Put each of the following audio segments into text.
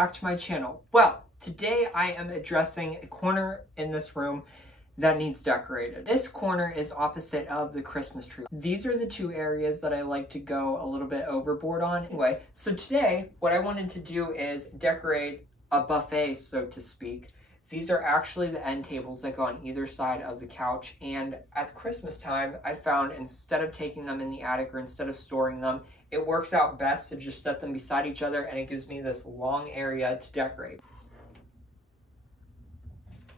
back to my channel. Well, today I am addressing a corner in this room that needs decorated. This corner is opposite of the Christmas tree. These are the two areas that I like to go a little bit overboard on. Anyway, so today what I wanted to do is decorate a buffet, so to speak. These are actually the end tables that go on either side of the couch, and at Christmas time I found instead of taking them in the attic or instead of storing them, it works out best to just set them beside each other, and it gives me this long area to decorate.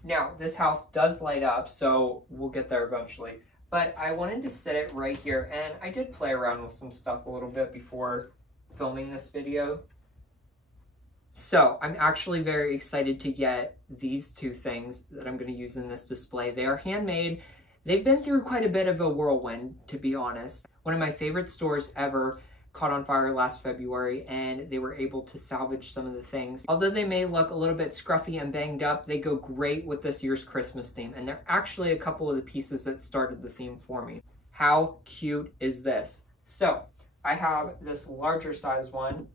Now, this house does light up, so we'll get there eventually. But I wanted to set it right here, and I did play around with some stuff a little bit before filming this video. So, I'm actually very excited to get these two things that I'm going to use in this display. They are handmade. They've been through quite a bit of a whirlwind, to be honest. One of my favorite stores ever caught on fire last February, and they were able to salvage some of the things. Although they may look a little bit scruffy and banged up, they go great with this year's Christmas theme, and they're actually a couple of the pieces that started the theme for me. How cute is this? So, I have this larger size one.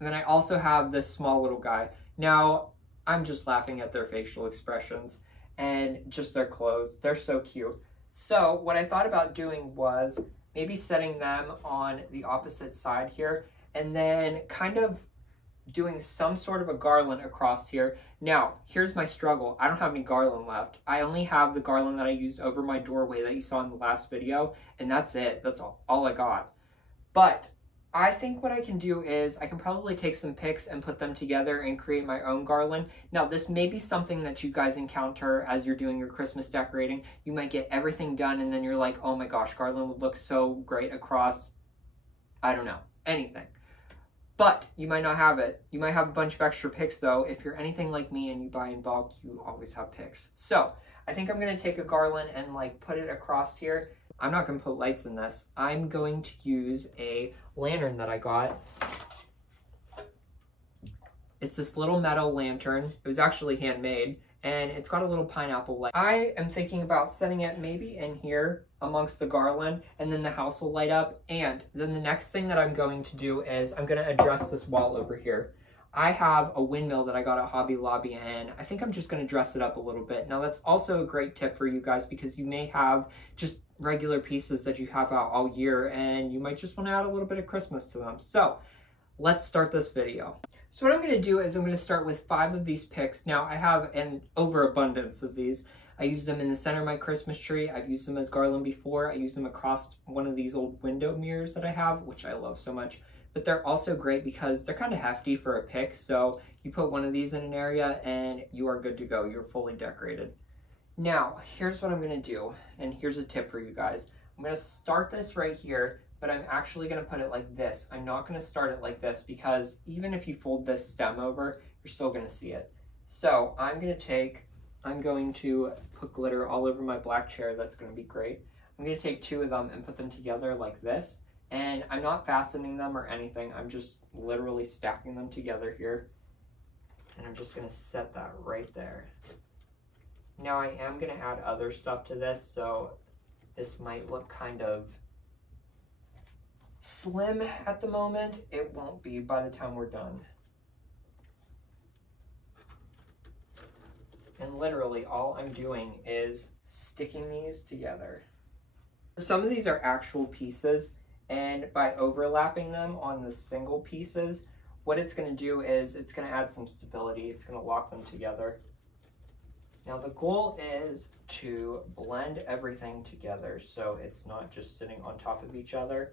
And then I also have this small little guy. Now, I'm just laughing at their facial expressions and just their clothes. They're so cute. So what I thought about doing was maybe setting them on the opposite side here and then kind of doing some sort of a garland across here. Now, here's my struggle. I don't have any garland left. I only have the garland that I used over my doorway that you saw in the last video, and that's it. That's all I got. But I think what I can do is I can probably take some pics and put them together and create my own garland. Now, this may be something that you guys encounter as you're doing your Christmas decorating. You might get everything done and then you're like, oh my gosh, garland would look so great across, I don't know, anything. But you might not have it. You might have a bunch of extra pics though. If you're anything like me and you buy in bulk, you always have pics. So I think I'm gonna take a garland and like put it across here. I'm not going to put lights in this. I'm going to use a lantern that I got. It's this little metal lantern. It was actually handmade, and it's got a little pineapple light. I am thinking about setting it maybe in here amongst the garland, and then the house will light up. And then the next thing that I'm going to do is I'm going to address this wall over here. I have a windmill that I got at Hobby Lobby, and I think I'm just going to dress it up a little bit. Now, that's also a great tip for you guys because you may have just regular pieces that you have out all year, and you might just want to add a little bit of Christmas to them. So, let's start this video. So what I'm going to do is I'm going to start with 5 of these picks. Now, I have an overabundance of these. I use them in the center of my Christmas tree. I've used them as garland before. I use them across one of these old window mirrors that I have, which I love so much. But they're also great because they're kind of hefty for a pick, so you put one of these in an area and you are good to go. You're fully decorated. Now, here's what I'm going to do, and here's a tip for you guys. I'm going to start this right here, but I'm actually going to put it like this. I'm not going to start it like this because even if you fold this stem over, you're still going to see it. So I'm going to put glitter all over my black chair. That's going to be great. I'm going to take 2 of them and put them together like this. And I'm not fastening them or anything. I'm just literally stacking them together here. And I'm just going to set that right there. Now I am going to add other stuff to this, so this might look kind of slim at the moment. It won't be by the time we're done. And literally all I'm doing is sticking these together. Some of these are actual pieces, and by overlapping them on the single pieces, what it's going to do is it's going to add some stability. It's going to lock them together. Now the goal is to blend everything together so it's not just sitting on top of each other.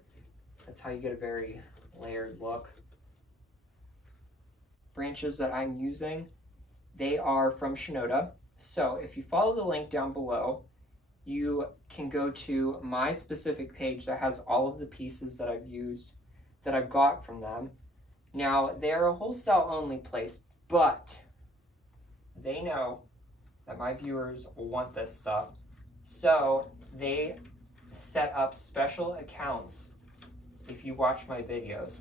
That's how you get a very layered look. Branches that I'm using, they are from Shinoda. So if you follow the link down below, you can go to my specific page that has all of the pieces that I've used, that I've got from them. Now, they're a wholesale only place, but they know that my viewers want this stuff. So they set up special accounts if you watch my videos.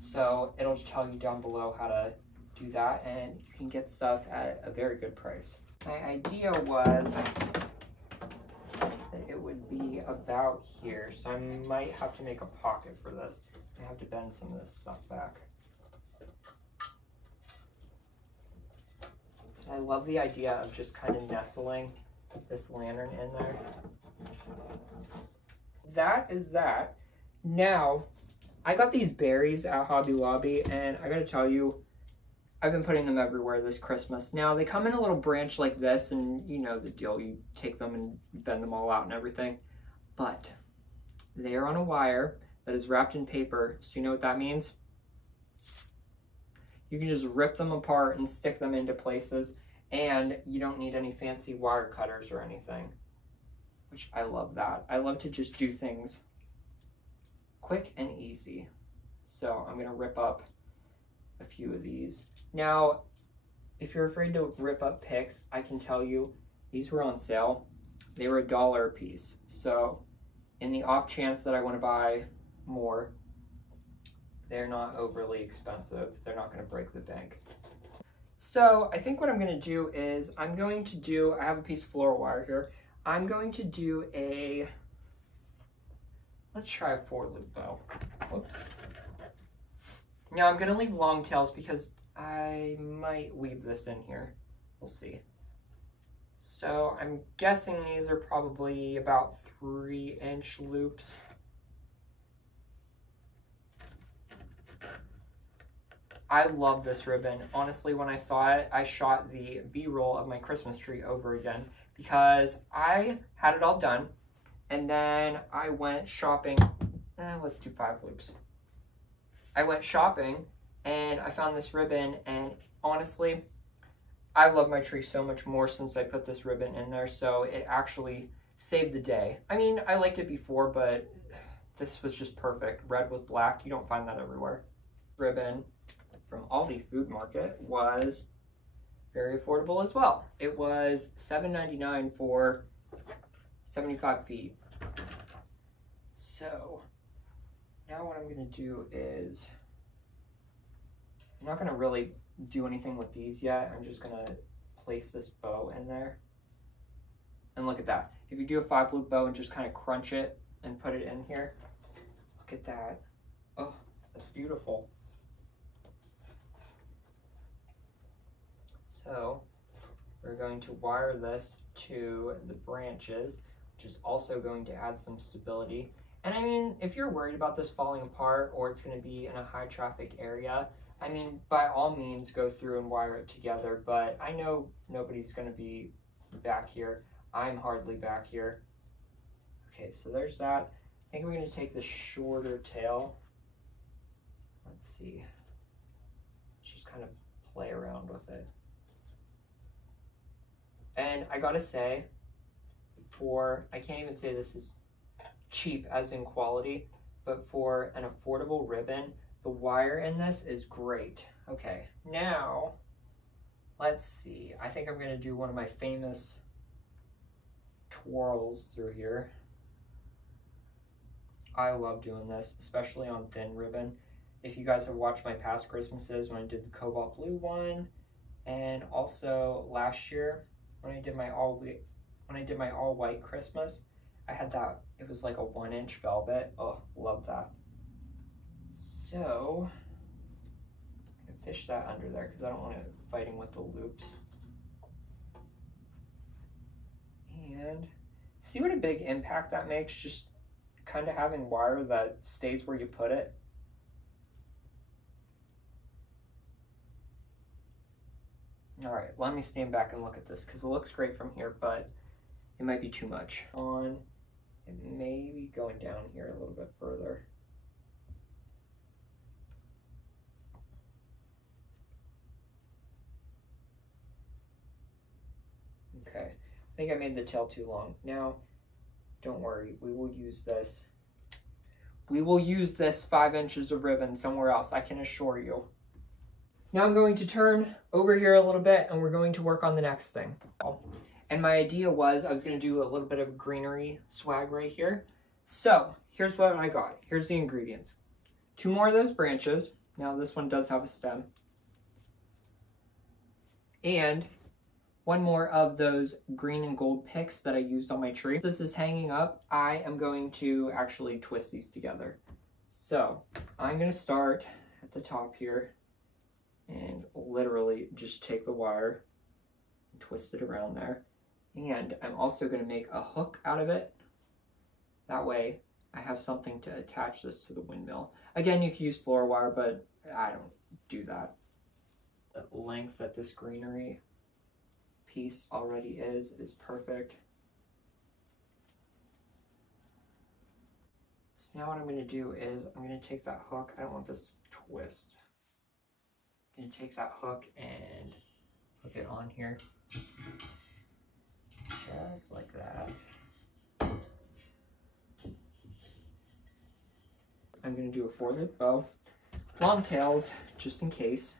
So it'll tell you down below how to do that, and you can get stuff at a very good price. My idea was that it would be about here, so I might have to make a pocket for this. I have to bend some of this stuff back. I love the idea of just kind of nestling this lantern in there. That is that. Now, I got these berries at Hobby Lobby, and I gotta tell you, I've been putting them everywhere this Christmas. Now, they come in a little branch like this, and you know the deal. You take them and bend them all out and everything. But they are on a wire that is wrapped in paper. So you know what that means? You can just rip them apart and stick them into places, and you don't need any fancy wire cutters or anything, which I love that. I love to just do things quick and easy. So I'm gonna rip up a few of these. Now, if you're afraid to rip up picks, I can tell you these were on sale. They were $1 a piece. So in the off chance that I want to buy more, they're not overly expensive. They're not going to break the bank. So I think what I'm going to do is I have a piece of floral wire here. I'm going to do let's try a 4-loop bow. Whoops. Now I'm going to leave long tails because I might weave this in here. We'll see. So I'm guessing these are probably about 3-inch loops. I love this ribbon. Honestly, when I saw it, I shot the B-roll of my Christmas tree over again because I had it all done, and then I went shopping. Let's do 5 loops. I went shopping and I found this ribbon, and honestly, I love my tree so much more since I put this ribbon in there, so it actually saved the day. I mean, I liked it before, but this was just perfect. Red with black, you don't find that everywhere. Ribbon from Aldi Food Market was very affordable as well. It was $7.99 for 75 feet. So now what I'm gonna do is, I'm not gonna really do anything with these yet. I'm just gonna place this bow in there. And look at that. If you do a 5-loop bow and just kind of crunch it and put it in here, look at that. Oh, that's beautiful. So we're going to wire this to the branches, which is also going to add some stability. And I mean, if you're worried about this falling apart or it's going to be in a high traffic area, I mean, by all means, go through and wire it together. But I know nobody's going to be back here. I'm hardly back here. Okay, so there's that. I think we're going to take the shorter tail. Let's see. Let's just kind of play around with it. And I gotta say, I can't even say this is cheap as in quality, but for an affordable ribbon, the wire in this is great. Okay, now, let's see. I think I'm gonna do one of my famous twirls through here. I love doing this, especially on thin ribbon. If you guys have watched my past Christmases when I did the cobalt blue one, and also last year, when I did my all white Christmas, I had that. It was like a 1-inch velvet. Oh, love that. So I can fish that under there because I don't want it fighting with the loops. And see what a big impact that makes, just kind of having wire that stays where you put it. All right, let me stand back and look at this because it looks great from here, but it might be too much. It may be going down here a little bit further. Okay, I think I made the tail too long. Now, don't worry, we will use this. We will use this 5 inches of ribbon somewhere else, I can assure you. Now I'm going to turn over here a little bit and we're going to work on the next thing. And my idea was I was going to do a little bit of greenery swag right here. So here's what I got. Here's the ingredients. 2 more of those branches. Now this one does have a stem. And one more of those green and gold picks that I used on my tree. This is hanging up. I am going to actually twist these together. So I'm going to start at the top here and literally just take the wire and twist it around there. And I'm also going to make a hook out of it. That way I have something to attach this to the windmill. Again, you can use floor wire, but I don't do that. The length that this greenery piece already is perfect. So now what I'm going to do is I'm going to take that hook. I don't want this to twist. I'm going to take that hook and hook it on here. Just like that. I'm going to do a 4-loop bow. Long tails, just in case.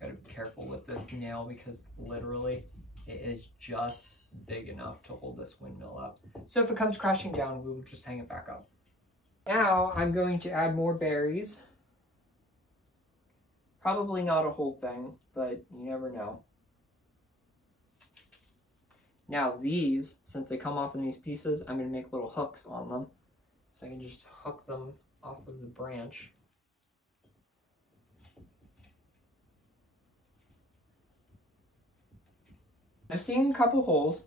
Gotta be careful with this nail because literally it is just big enough to hold this windmill up. So if it comes crashing down, we will just hang it back up. Now I'm going to add more berries. Probably not a whole thing, but you never know. Now these, since they come off in these pieces, I'm going to make little hooks on them. So I can just hook them off of the branch. I'm seeing a couple holes.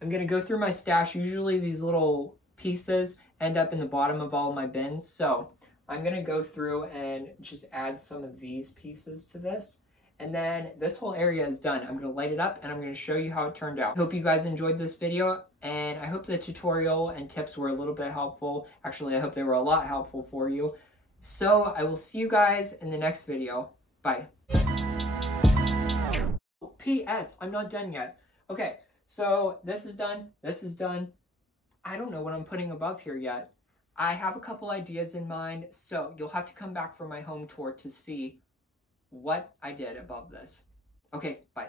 I'm going to go through my stash. Usually these little pieces end up in the bottom of all of my bins. So I'm going to go through and just add some of these pieces to this. And then this whole area is done. I'm going to light it up and I'm going to show you how it turned out. Hope you guys enjoyed this video, and I hope the tutorial and tips were a little bit helpful. Actually, I hope they were a lot helpful for you. So I will see you guys in the next video. Bye. P.S. I'm not done yet. Okay, so this is done. This is done. I don't know what I'm putting above here yet. I have a couple ideas in mind, so you'll have to come back for my home tour to see what I did above this. Okay, bye.